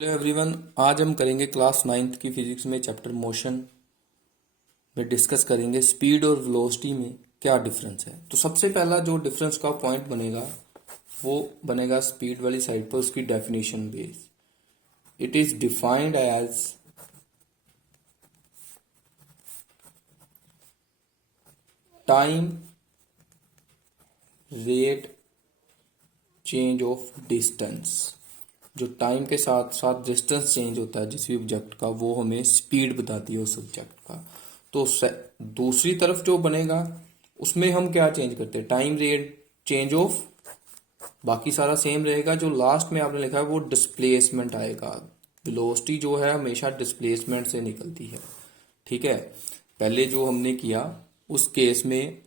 Hello everyone. आज हम करेंगे क्लास नाइन्थ की फिजिक्स में चैप्टर मोशन में डिस्कस करेंगे स्पीड और वेलोसिटी में क्या डिफरेंस है। तो सबसे पहला जो डिफरेंस का पॉइंट बनेगा वो बनेगा स्पीड वाली साइड पर, उसकी definition base. It is defined as time rate change of distance. जो टाइम के साथ साथ डिस्टेंस चेंज होता है जिस भी ऑब्जेक्ट का, वो हमें स्पीड बताती है उस ऑब्जेक्ट का। तो दूसरी तरफ जो बनेगा उसमें हम क्या चेंज करते हैं, टाइम रेट चेंज ऑफ, बाकी सारा सेम रहेगा। जो लास्ट में आपने लिखा है वो डिस्प्लेसमेंट आएगा। वेलोसिटी जो है हमेशा डिस्प्लेसमेंट से निकलती है। ठीक है, पहले जो हमने किया उस केस में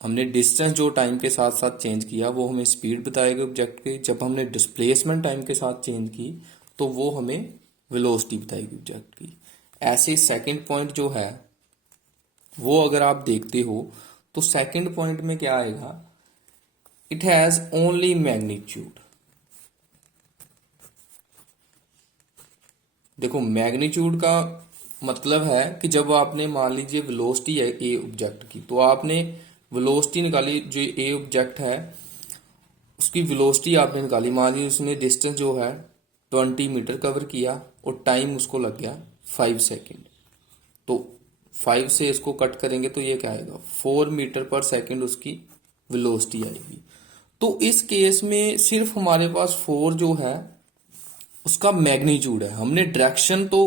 हमने डिस्टेंस जो टाइम के साथ साथ चेंज किया वो हमें स्पीड बताएगा ऑब्जेक्ट की। जब हमने डिस्प्लेसमेंट टाइम के साथ चेंज की तो वो हमें वेलोसिटी बताएगी ऑब्जेक्ट की। ऐसे सेकंड पॉइंट जो है वो अगर आप देखते हो तो सेकंड पॉइंट में क्या आएगा, इट हैज ओनली मैग्नीट्यूड। देखो मैग्नीट्यूड का मतलब है कि जब आपने मान लीजिए वेलोसिटी है ए ऑब्जेक्ट की, तो आपने वेलोसिटी निकाली, जो ए ऑब्जेक्ट है उसकी वेलोसिटी आपने निकाली। मान लीजिए उसने डिस्टेंस जो है 20 मीटर कवर किया और टाइम उसको लग गया 5 सेकेंड। तो 5 से इसको कट करेंगे तो ये क्या आएगा, 4 मीटर पर सेकेंड उसकी वेलोसिटी आएगी। तो इस केस में सिर्फ हमारे पास 4 जो है उसका मैग्नीट्यूड है। हमने डायरेक्शन तो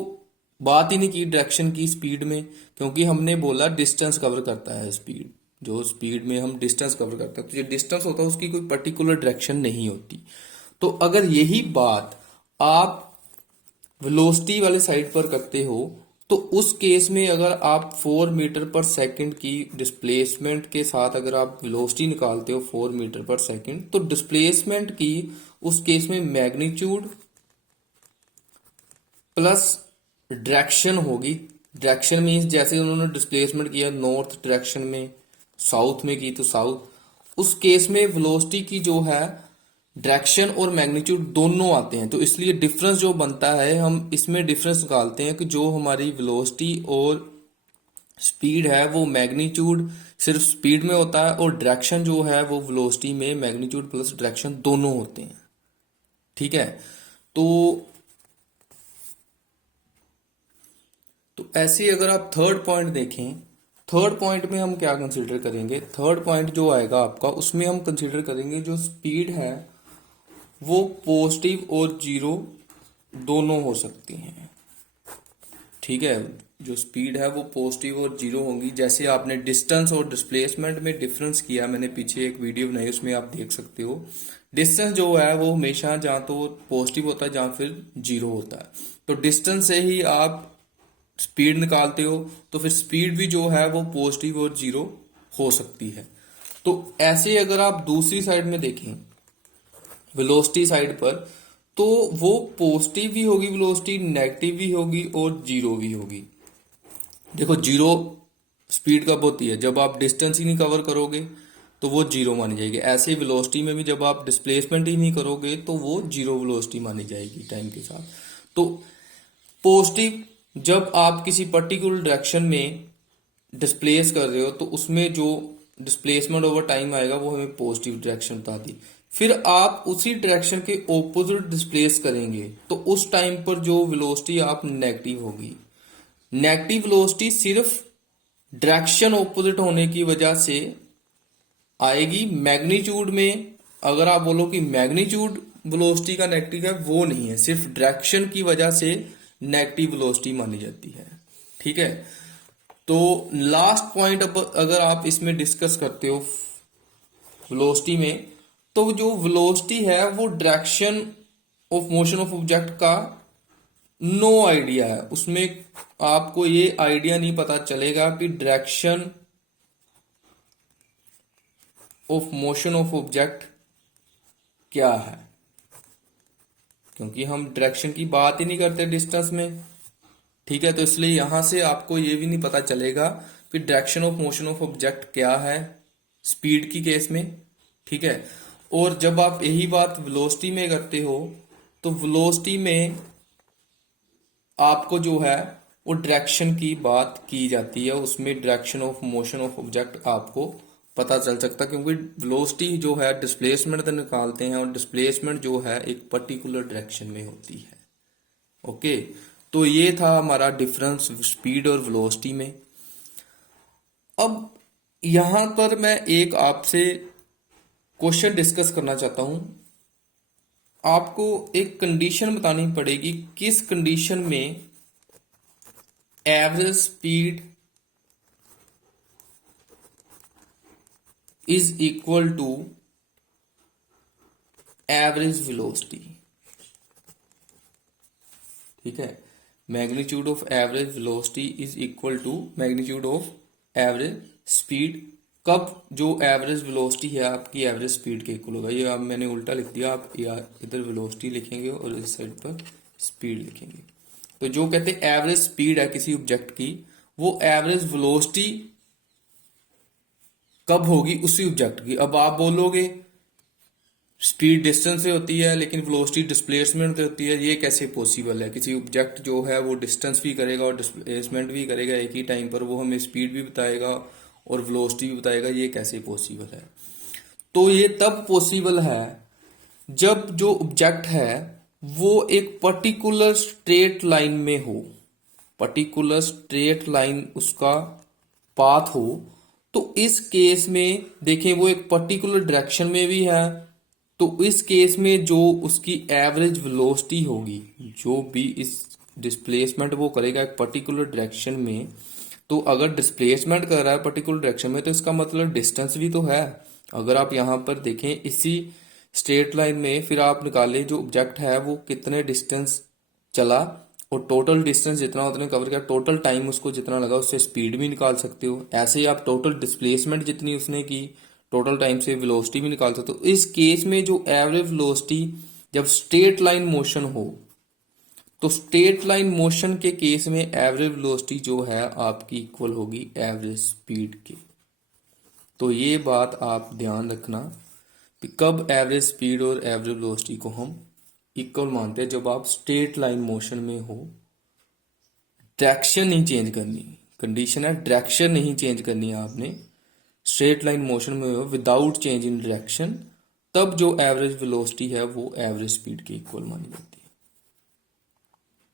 बात ही नहीं की डायरेक्शन की स्पीड में, क्योंकि हमने बोला डिस्टेंस कवर करता है स्पीड। जो स्पीड में हम डिस्टेंस कवर करते हैं तो जो डिस्टेंस होता है उसकी कोई पर्टिकुलर डायरेक्शन नहीं होती। तो अगर यही बात आप वेलोसिटी वाले साइड पर करते हो तो उस केस में अगर आप 4 मीटर पर सेकेंड की डिस्प्लेसमेंट के साथ अगर आप वेलोसिटी निकालते हो 4 मीटर पर सेकेंड, तो डिस्प्लेसमेंट की उस केस में मैग्नीट्यूड प्लस डायरेक्शन होगी। डायरेक्शन मीन्स जैसे उन्होंने डिस्प्लेसमेंट किया नॉर्थ डायरेक्शन में, साउथ में की तो साउथ, उस केस में वेलोसिटी की जो है डायरेक्शन और मैग्नीट्यूड दोनों आते हैं। तो इसलिए डिफरेंस जो बनता है हम इसमें डिफरेंस निकालते हैं कि जो हमारी वेलोसिटी और स्पीड है वो मैग्नीट्यूड सिर्फ स्पीड में होता है और डायरेक्शन जो है वो वेलोसिटी में मैग्नीट्यूड प्लस डायरेक्शन दोनों होते हैं। ठीक है, तो ऐसे अगर आप थर्ड पॉइंट देखें, थर्ड पॉइंट में हम क्या कंसीडर करेंगे, थर्ड पॉइंट जो आएगा आपका उसमें हम कंसीडर करेंगे जो स्पीड है वो पॉजिटिव और जीरो दोनों हो सकती हैं। ठीक है, जो स्पीड है वो पॉजिटिव और जीरो होंगी। जैसे आपने डिस्टेंस और डिस्प्लेसमेंट में डिफरेंस किया, मैंने पीछे एक वीडियो बनाई उसमें आप देख सकते हो। डिस्टेंस जो है वो हमेशा जहाँ तो पॉजिटिव होता है जहाँ फिर जीरो होता है। तो डिस्टेंस से ही आप स्पीड निकालते हो तो फिर स्पीड भी जो है वो पॉजिटिव और जीरो हो सकती है। तो ऐसे अगर आप दूसरी साइड में देखें वेलोसिटी साइड पर, तो वो पॉजिटिव भी होगी वेलोसिटी, नेगेटिव भी होगी और जीरो भी होगी। देखो जीरो स्पीड कब होती है, जब आप डिस्टेंस ही नहीं कवर करोगे तो वो जीरो मानी जाएगी। ऐसे ही वेलोसिटी में भी जब आप डिस्प्लेसमेंट ही नहीं करोगे तो वो जीरो वेलोसिटी मानी जाएगी टाइम के साथ। तो पॉजिटिव जब आप किसी पर्टिकुलर डायरेक्शन में डिस्प्लेस कर रहे हो तो उसमें जो डिस्प्लेसमेंट ओवर टाइम आएगा वो हमें पॉजिटिव डायरेक्शन बता दी। फिर आप उसी डायरेक्शन के ऑपोजिट डिस्प्लेस करेंगे तो उस टाइम पर जो वेलोसिटी आप नेगेटिव होगी। नेगेटिव वेलोसिटी सिर्फ डायरेक्शन ऑपोजिट होने की वजह से आएगी। मैग्नीट्यूड में अगर आप बोलो कि मैग्नीट्यूड वेलोसिटी का नेगेटिव है, वो नहीं है, सिर्फ डायरेक्शन की वजह से नेगेटिव वेलोसिटी मानी जाती है। ठीक है, तो लास्ट पॉइंट अगर आप इसमें डिस्कस करते हो वेलोसिटी में, तो जो वेलोसिटी है वो direction of motion of object का नो आइडिया है। उसमें आपको ये आइडिया नहीं पता चलेगा कि direction of motion of object क्या है, क्योंकि हम डायरेक्शन की बात ही नहीं करते डिस्टेंस में। ठीक है, तो इसलिए यहां से आपको ये भी नहीं पता चलेगा कि direction of motion of object क्या है स्पीड की केस में। ठीक है, और जब आप यही बात वेलोसिटी में करते हो तो वेलोसिटी में आपको जो है वो डायरेक्शन की बात की जाती है, उसमें direction of motion of object आपको पता चल सकता है, क्योंकि वेलोसिटी जो है डिस्प्लेसमेंट तो निकालते हैं और डिस्प्लेसमेंट जो है एक पर्टिकुलर डायरेक्शन में होती है। ओके, तो ये था हमारा डिफरेंस स्पीड और वेलोसिटी में। अब यहां पर मैं एक आपसे क्वेश्चन डिस्कस करना चाहता हूं। आपको एक कंडीशन बतानी पड़ेगी, किस कंडीशन में average speed is equal to average velocity. ठीक है, magnitude of average velocity is equal to magnitude of average speed. कब जो एवरेज वेलोसिटी है आपकी एवरेज स्पीड के इक्वल होगा। ये अब मैंने उल्टा लिख दिया, आप इधर वेलोसिटी लिखेंगे और इस साइड पर स्पीड लिखेंगे। तो जो कहते हैं एवरेज स्पीड है किसी ऑब्जेक्ट की, वो एवरेज वेलोसिटी कब होगी उसी ऑब्जेक्ट की। अब आप बोलोगे स्पीड डिस्टेंस से होती है लेकिन वेलोसिटी डिस्प्लेसमेंट से होती है, ये कैसे पॉसिबल है। किसी ऑब्जेक्ट जो है वो डिस्टेंस भी करेगा और डिस्प्लेसमेंट भी करेगा एक ही टाइम पर, वो हमें स्पीड भी बताएगा और वेलोसिटी भी बताएगा, ये कैसे पॉसिबल है। तो ये तब पॉसिबल है जब जो ऑब्जेक्ट है वो एक पर्टिकुलर स्ट्रेट लाइन में हो, पर्टिकुलर स्ट्रेट लाइन उसका पाथ हो। तो इस केस में देखें वो एक पर्टिकुलर डायरेक्शन में भी है, तो इस केस में जो उसकी एवरेज वेलोसिटी होगी, जो भी इस डिस्प्लेसमेंट वो करेगा एक पर्टिकुलर डायरेक्शन में, तो अगर डिस्प्लेसमेंट कर रहा है पर्टिकुलर डायरेक्शन में तो इसका मतलब डिस्टेंस भी तो है। अगर आप यहाँ पर देखें इसी स्ट्रेट लाइन में, फिर आप निकालें जो ऑब्जेक्ट है वो कितने डिस्टेंस चला और टोटल डिस्टेंस जितना उतने कवर किया, टोटल टाइम उसको जितना लगा उससे स्पीड भी निकाल सकते हो। ऐसे ही आप टोटल डिस्प्लेसमेंट जितनी उसने की टोटल टाइम से वेलोसिटी भी निकाल सकते हो। इस केस में जो एवरेज वेलोसिटी जब स्ट्रेट लाइन मोशन हो, तो स्ट्रेट लाइन मोशन के केस में एवरेज वेलोसिटी जो है आपकी इक्वल होगी एवरेज स्पीड के। तो ये बात आप ध्यान रखना कि कब एवरेज स्पीड और एवरेज वेलोसिटी को हम इक्वल मानते हैं, जब आप स्ट्रेट लाइन मोशन में हो, डायरेक्शन नहीं चेंज करनी। कंडीशन है डायरेक्शन नहीं चेंज करनी है आपने, स्ट्रेट लाइन मोशन में हो विदाउट चेंज इन डायरेक्शन, तब जो एवरेज वेलोसिटी है वो एवरेज स्पीड के इक्वल मानी जाती है।